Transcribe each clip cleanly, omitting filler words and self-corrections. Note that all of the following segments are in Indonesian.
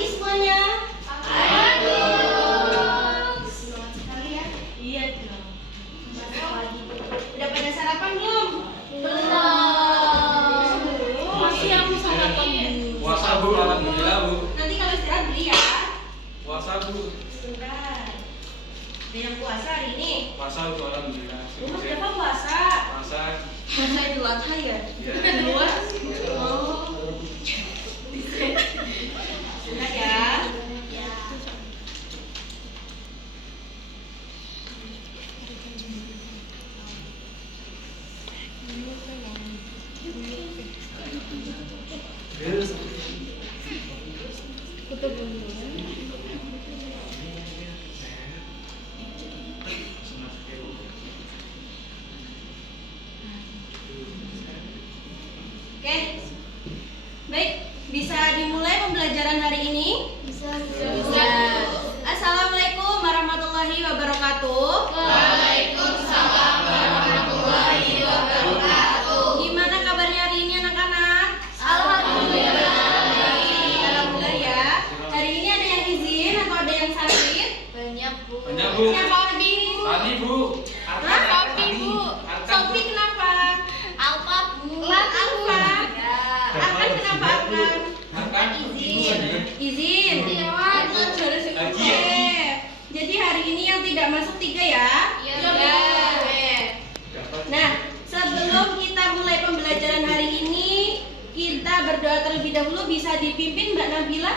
pagi semuanya. Pagi. Semangat sekali ya. Iya dong. Udah pada sarapan belum? Belum. Masih aku sarapan dulu. Puasa Bu, alhamdulillah Bu. Nanti kalau istirahat beli ya. Puasa Bu. Sebentar. Ada yang puasa hari ini? Puasa Bu, alhamdulillah. Mas siapa puasa? Puasa. Puasa Idul Adha ya? Ya. Kedua? Oh. Sebentar ya. Oke. Baik, bisa dimulai pembelajaran hari ini? Bisa. Assalamualaikum warahmatullahi wabarakatuh. Waalaikumsalam warahmatullahi wabarakatuh. Gimana kabarnya hari ini anak-anak? Alhamdulillah. Alhamdulillah ya. Hari ini ada yang izin atau ada yang sakit? Banyak Bu. Banyak Bu. Siapa lagi? Tani Bu. Hah? Sofi, Bu. Sofi kenapa? Alfa Bu. Alfa. Ya. Arkan kenapa Arkan? Makan. Izin. Iya. Oke. Jadi hari ini yang tidak masuk 3 ya? Iya. Oke. Nah, sebelum kita mulai pembelajaran hari ini, kita berdoa terlebih dahulu. Bisa dipimpin Mbak Nabila?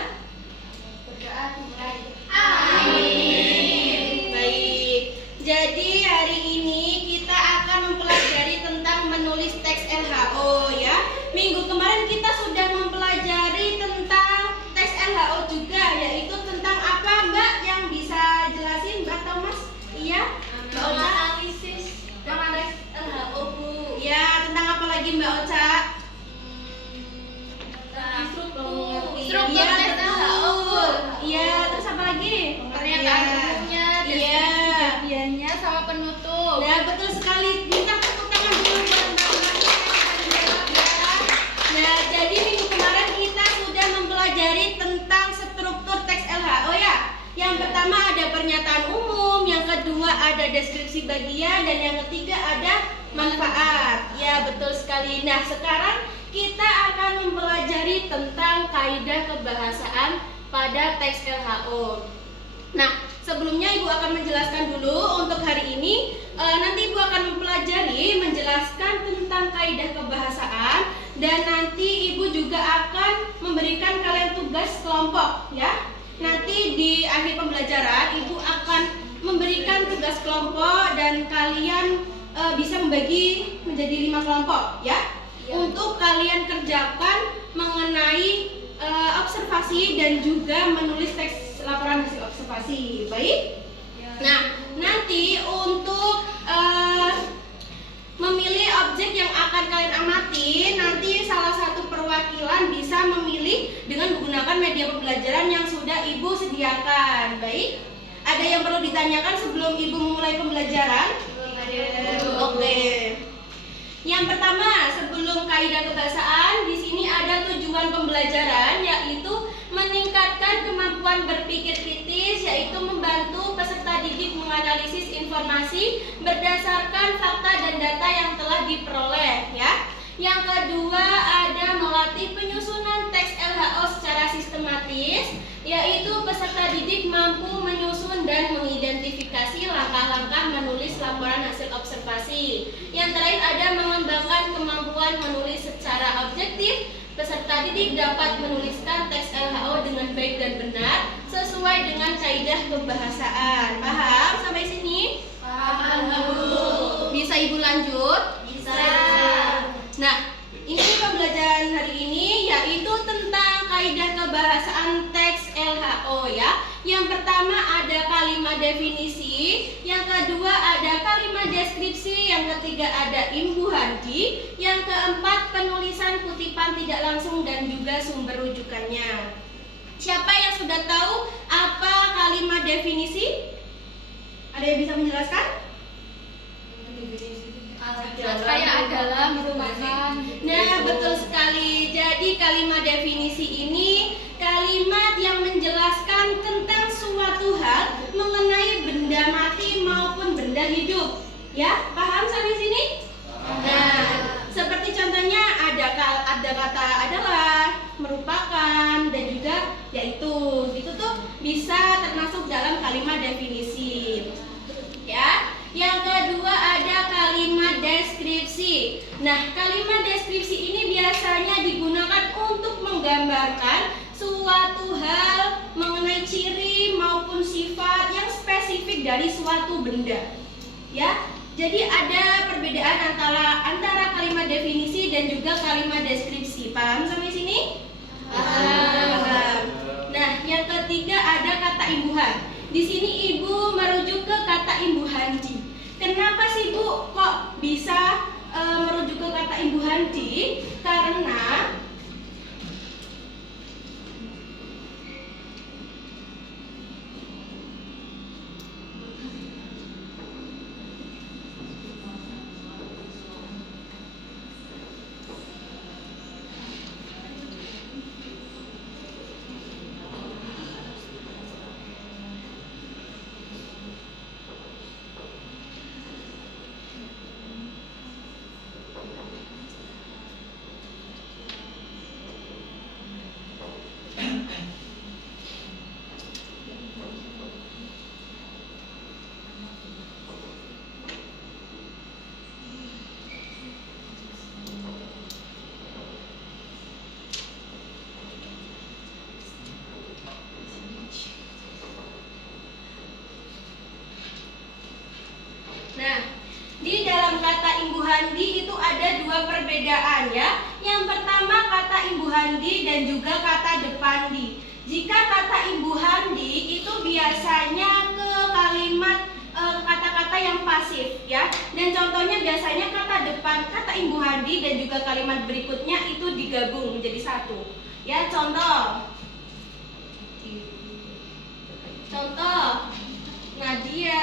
Berdoa dimulai. Amin. Baik. Jadi hari ini kita akan mempelajari tentang menulis teks LHO ya. Minggu kemarin kita sudah mempelajari tentang teks LHO juga, yaitu tentang apa Mbak yang bisa jelasin Mbak Thomas? Iya? Mbak Ocha? Analisis Tentang teks LHO Bu. Ya, tentang apa lagi Mbak Ocha? struktur Iya, teks LHO. betul. Iya, terus apa lagi? Pernyataan umumnya, Iya. bagiannya sama penutup. Nah, betul sekali. Minta tepuk tangan dulu buat Mbak Nabila yang tadi jawab ya. Nah, jadi minggu kemarin kita sudah mempelajari tentang struktur teks LHO ya. Yang pertama ada pernyataan umum, yang kedua ada deskripsi bagian, dan yang ketiga ada manfaat. Ya, betul sekali. Nah, sekarang kita akan mempelajari tentang kaidah kebahasaan pada teks LHO. Nah, sebelumnya Ibu akan menjelaskan dulu untuk hari ini. Nanti Ibu akan mempelajari, menjelaskan tentang kaidah kebahasaan, dan nanti Ibu juga akan memberikan kalian tugas kelompok ya. Nanti di akhir pembelajaran Ibu akan memberikan tugas kelompok dan kalian bisa membagi menjadi 5 kelompok ya. Untuk kalian kerjakan mengenai observasi dan juga menulis teks laporan hasil observasi. Baik? Nah, nanti untuk memilih objek yang akan kalian amati, nanti salah satu perwakilan bisa memilih dengan menggunakan media pembelajaran yang sudah Ibu sediakan. Baik? Ada yang perlu ditanyakan sebelum Ibu memulai pembelajaran? Oke. Yang pertama, sebelum kaidah kebahasaan, di sini ada tujuan pembelajaran, yaitu meningkatkan kemampuan berpikir kritis, yaitu membantu peserta didik menganalisis informasi berdasarkan fakta dan data yang telah diperoleh ya. Yang kedua ada melatih penyusunan teks LHO secara sistematis, yaitu peserta didik mampu menyusun dan mengidentifikasi langkah-langkah menulis laporan hasil observasi. Yang terakhir ada mengembangkan kemampuan menulis secara objektif. Peserta didik dapat menuliskan teks LHO dengan baik dan benar sesuai dengan kaidah kebahasaan. Paham sampai sini? Paham. Bisa Ibu lanjut? Bisa. Nah, ini pembelajaran hari ini yaitu tentang kaidah kebahasaan teks LHO ya. Yang pertama ada kalimat definisi, yang kedua ada kalimat deskripsi, yang ketiga ada imbuhan di, yang keempat penulisan kutipan tidak langsung dan juga sumber rujukannya. Siapa yang sudah tahu apa kalimat definisi? Ada yang bisa menjelaskan? Kayak adalah merupakan. Nah, betul sekali. Jadi kalimat definisi ini kalimat yang kalimat definisi. Ya. Yang kedua ada kalimat deskripsi. Nah, kalimat deskripsi ini biasanya digunakan untuk menggambarkan suatu hal mengenai ciri maupun sifat yang spesifik dari suatu benda. Ya. Jadi ada perbedaan antara kalimat definisi dan juga kalimat deskripsi. Paham sampai sini? Paham. Nah, yang ketiga ada kata imbuhan. Di sini Ibu merujuk ke kata imbuhan di. Kenapa sih Bu kok bisa merujuk ke kata imbuhan di? Karena di dalam kata imbuhan di itu ada dua perbedaan ya. Yang pertama kata imbuhan di dan juga kata depan di. Jika kata imbuhan di itu biasanya ke kalimat kata-kata yang pasif ya. Dan contohnya biasanya kata depan kata imbuhan di dan juga kalimat berikutnya itu digabung menjadi satu. Ya, contoh Nadia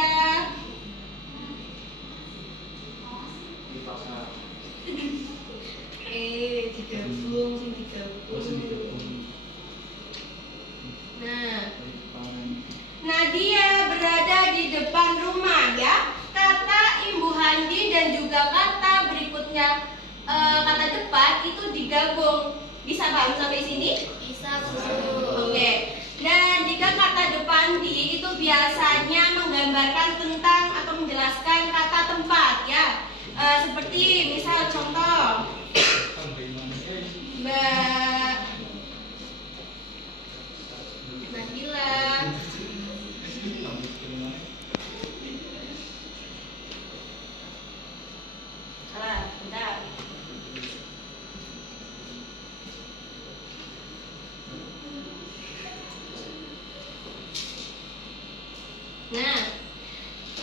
digabung. Nah, Nadia berada di depan rumah ya. Kata imbuhan di dan juga kata berikutnya kata depan itu digabung. Bisa paham sampai sini? Bisa, Bu. Oke. Dan jika kata depan di itu biasanya menggambarkan tentang atau menjelaskan kata tempat ya. Seperti misal contoh Mbak Nabila bentar. Nah,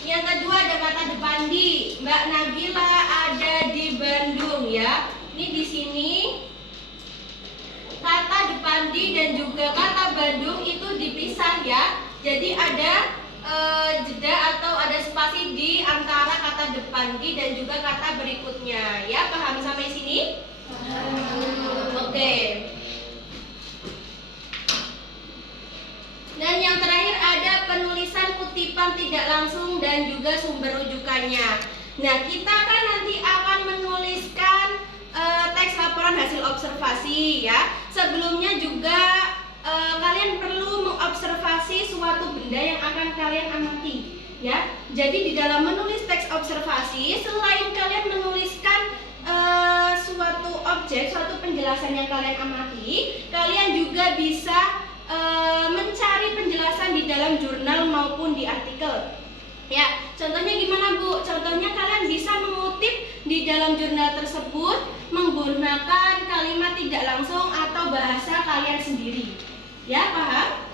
yang kedua ada kata depan di. Mbak Nabila ada di Bandung ya. Ini di sini kata depan di dan juga kata Bandung itu dipisah ya. Jadi ada jeda atau ada spasi di antara kata depan di dan juga kata berikutnya. Ya, paham sampai sini? Oke. Dan yang terakhir ada penulisan kutipan tidak langsung dan juga sumber rujukannya. Nah, kita kan nanti akan menuliskan teks laporan hasil observasi ya. Sebelumnya juga kalian perlu mengobservasi suatu benda yang akan kalian amati ya. Jadi di dalam menulis teks observasi, selain kalian menuliskan suatu objek, suatu penjelasan yang kalian amati, kalian juga bisa mencari penjelasan di dalam jurnal maupun di artikel. Ya, contohnya gimana Bu? Contohnya kalian bisa mengutip di dalam jurnal tersebut menggunakan kalimat tidak langsung atau bahasa kalian sendiri. Ya, paham?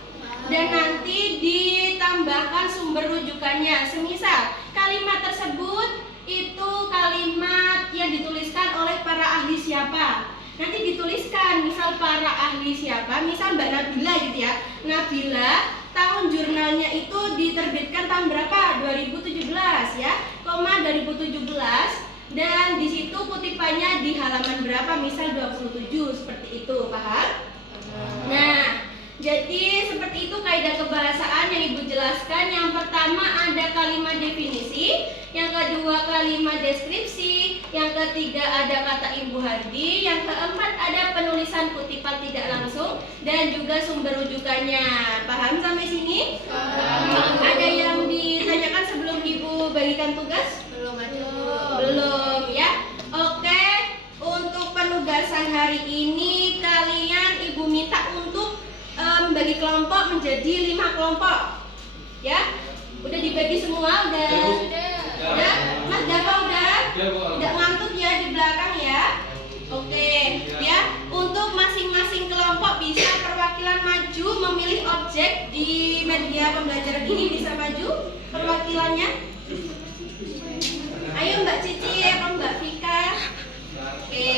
Dan nanti ditambahkan sumber rujukannya. Semisal kalimat tersebut itu kalimat yang dituliskan oleh para ahli siapa. Nanti dituliskan misal para ahli siapa, misal Mbak Nabila gitu ya. Nabila tahun jurnalnya itu diterbitkan tahun berapa? 2017 ya, 2017 dan di situ kutipannya di halaman berapa? Misal 27 seperti itu, paham? Nah, jadi seperti itu kaidah kebahasaan yang Ibu jelaskan. Yang pertama ada kalimat definisi, yang kedua kalimat deskripsi, Yang ketiga ada kata Ibu Hardi. Yang keempat ada penulisan kutipan tidak langsung dan juga sumber rujukannya. Paham sampai sini? Ada yang ditanyakan sebelum Ibu bagikan tugas? Belum ya. Oke, untuk penugasan hari ini kalian Ibu minta untuk bagi kelompok menjadi 5 kelompok. Ya? Udah dibagi semua? Udah? Udah? Mas Dava udah? Udah ngantuk ya di belakang ya? Oke, ya. Untuk masing-masing kelompok bisa perwakilan maju memilih objek di media pembelajaran ini, bisa maju perwakilannya. Ayo Mbak Cici atau Mbak Vika. Oke.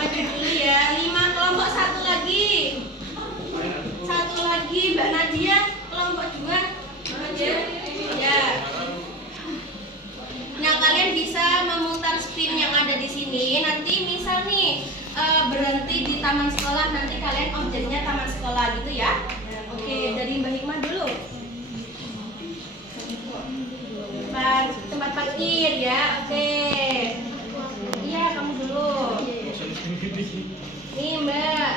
Maju dulu ya. 5 kelompok, satu lagi. Satu lagi Mbak Nadia, kelompok 2. Nadia. Ya. Nah, kalian bisa memutar spin yang ada di sini. Nanti misal nih berhenti di taman sekolah, nanti kalian objeknya taman sekolah gitu ya. Oke, dari Mbak Hikmah dulu. Tempat parkir ya. Oke. Iya, kamu dulu. Nih, Mbak.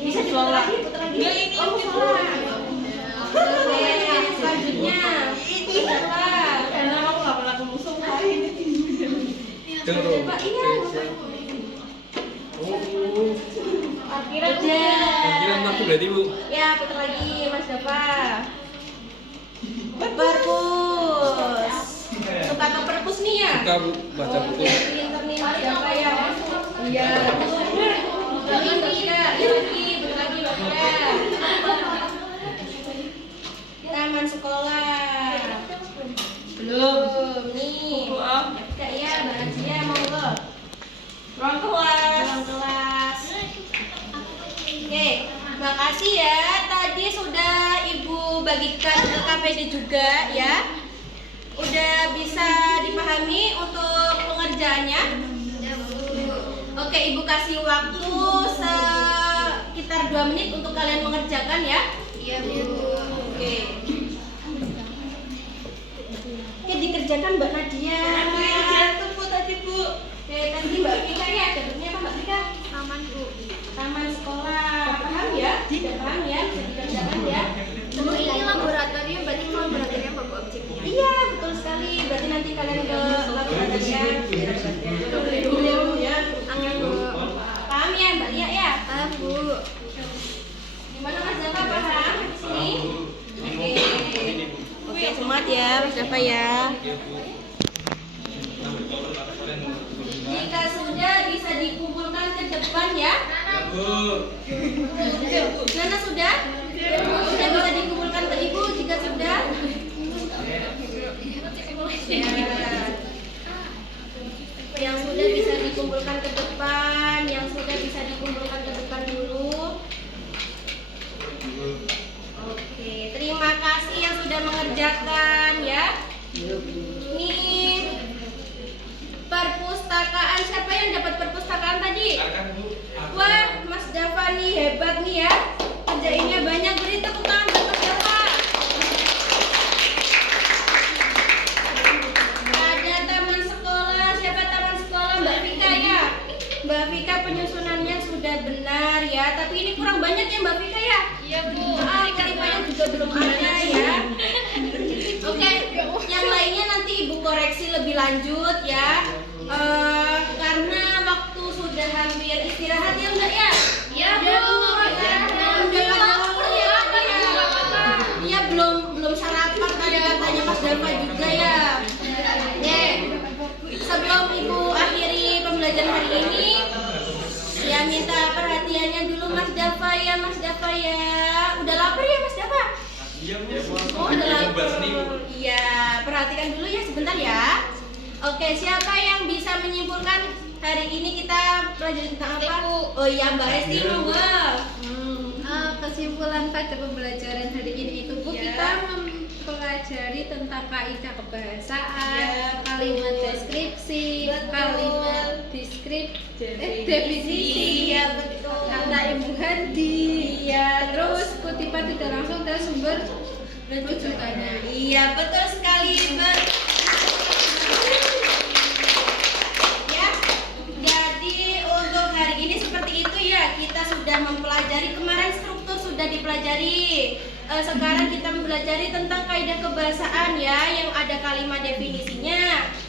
Bisa diputar lagi, putar lagi. Oh, salah. Oke, selanjutnya. Salah. Karena aku nggak pernah ketemu semua ini. Coba, iya. Parkiran udah. Parkiran aku berarti Bu. Ya, putar lagi Mas Dava. Perpus. Suka ke perpus nih ya? Suka Bu baca buku. Pinter nih Mas Dava ya. Iya. Lagi, betul lagi Bapak. Taman sekolah. Belum. Nih. Kak ya, Mbak Najia monggo. Ruang kelas. Oke, makasih ya. Tadi sudah Ibu bagikan ke KPD juga ya. Udah bisa dipahami untuk pengerjaannya? Oke, Ibu kasih waktu sekitar 2 menit untuk kalian mengerjakan ya. Iya, Bu. Oke. Oke, dikerjakan Mbak Nadia. Jatuh Bu tadi Bu. Oke, tadi Mbak Vika ya, dapetnya apa Mbak Vika? Taman Bu. Taman sekolah. Paham ya? Tidak paham ya? Bisa dikerjakan ya. Oh, ini laboratorium, berarti laboratorium apa Bu objeknya? Iya, betul sekali. Berarti nanti kalian ke laboratorium. Belum ya. Angin Bu. Paham ya Mbak Lia ya? Paham Bu. Gimana Mas Dava, paham? Sini. Oke. Oke, semangat ya Mas Dava ya. Jika sudah bisa dikumpulkan ke depan ya. Nana sudah? Sudah bisa dikumpulkan ke Ibu jika sudah? Yang sudah bisa dikumpulkan ke depan, yang sudah bisa dikumpulkan ke depan dulu. Oke, terima kasih yang sudah mengerjakan ya. Nih, perpustakaan, siapa yang dapat perpustakaan tadi? Wah, Mas Dava nih hebat nih ya. Kerjainnya banyak, beri tepuk tangan buat Mas Dava. Ada taman sekolah, siapa taman sekolah? Mbak Vika ya. Mbak Vika penyusunannya sudah benar ya, tapi ini kurang banyak ya Mbak Vika ya. Iya Bu. Kelipanya juga belum ada ya. Oke, yang lainnya nanti Ibu koreksi lebih lanjut ya. Karena waktu sudah hampir istirahat ya Mbak ya. Iya Bu. Udah pada lapar ya tadi ya. Iya belum sarapan tadi katanya Mas Dava juga ya. Oke, sebelum Ibu akhiri pembelajaran hari ini, ya minta perhatiannya dulu Mas Dava ya, Mas Dava ya. Udah lapar ya Mas Dava? Iya Bu. Oh, udah lapar. Iya, perhatikan dulu ya sebentar ya. Oke, siapa yang bisa menyimpulkan hari ini kita belajar tentang apa? Oh iya, Mbak Resti monggo. Kesimpulan pada pembelajaran hari ini itu Bu, Ya. kita mempelajari tentang kaidah kebahasaan, Ya, betul. kalimat deskripsi, Betul. kalimat definisi, Iya, betul. kata Ibu Hardi, Iya, terus kutipan tidak langsung dan sumber rujukannya. Iya, betul sekali, Mbak. kalimat definisinya,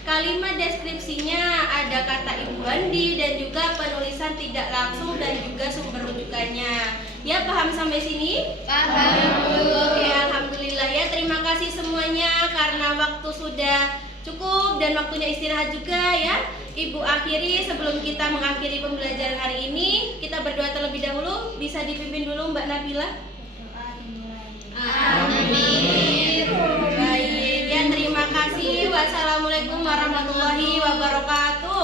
kalimat deskripsinya, ada kata Ibu Andi dan juga penulisan tidak langsung dan juga sumber rujukannya. Ya, paham sampai sini? Paham. Oke, alhamdulillah ya. Terima kasih semuanya karena waktu sudah cukup dan waktunya istirahat juga ya. Ibu akhiri sebelum kita mengakhiri pembelajaran hari ini, kita berdoa terlebih dahulu. Bisa dipimpin dulu Mbak Nabila. Amin. Baik, ya terima kasih. Wassalamualaikum warahmatullahi wabarakatuh.